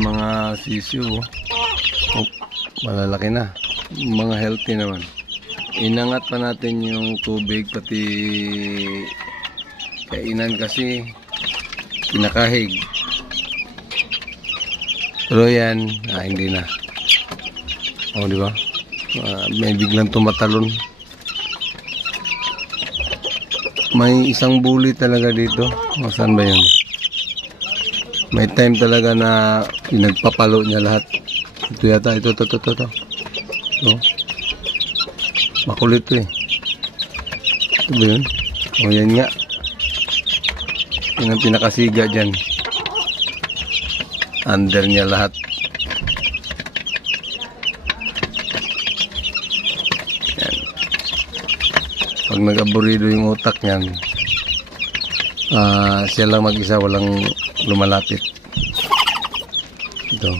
mga sisiyo. Oh, malalaki na. Mga healthy naman. Inangat pa natin yung tubig, pati kainan kasi pinakahig. Pero yan, hindi na. O, di ba? May biglang tumatalon. May isang bully talaga dito. O, saan ba yun? May time talaga na pinagpapalo niya lahat. Ito yata, ito. Ito. Makulit eh. Ito ba yun? O, yan nga. Yan ang pinakasiga dyan. Under niya lahat. Yan. Pag nag-aburido yung utak niyan, siya lang mag-isa, walang lumalapit. Ito.